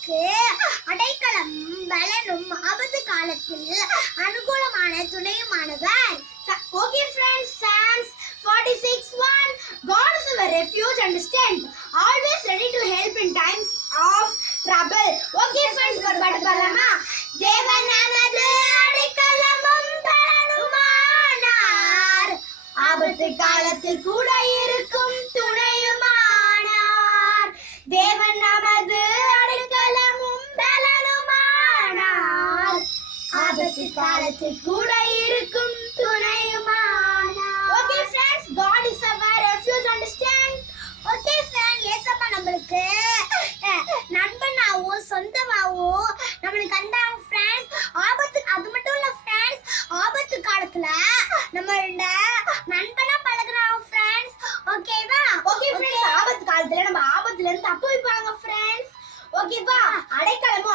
நமக்கு அடைக்கலம் பலனும் ஆபத்து காலத்தில் அனுகூலமான துணையுமானவர். Okay friends, Psalms 46:1 God is our refuge and strength, always ready to help in times of trouble. Okay friends, பாட்டு பாடலாமா? தேவன் நமது அடைக்கலமும் பலனுமானார், ஆபத்து காலத்தில் கூட இருக்கும் துணையுமானார். தேவன் நமது அடைக்கலமும் பலனுமானார், ஆபத்து காலத்தில் கூட இருக்கும் துணையுமானார். Okay friends, God is our refuge and strength. Okay friends, ஏசப்பா நம்மளுக்கு நண்பனாவும் சொந்தமாவும் நம்மளுக்கு அந்த ஃப்ரெண்ட்ஸ் ஆபத்து, அது மட்டும் இல்ல ஃப்ரெண்ட்ஸ், ஆபத்து காலத்துல நம்மளோட நண்பனா பழகுறாங்க ஃப்ரெண்ட்ஸ். ஓகேவா? ஓகே ஃப்ரெண்ட்ஸ், ஆபத்து காலத்துல நம்ம ஆபத்துல இருந்து தப்பு வைப்பாங்க ஃப்ரெண்ட்ஸ். ஓகேவா? அடைக்கலமும்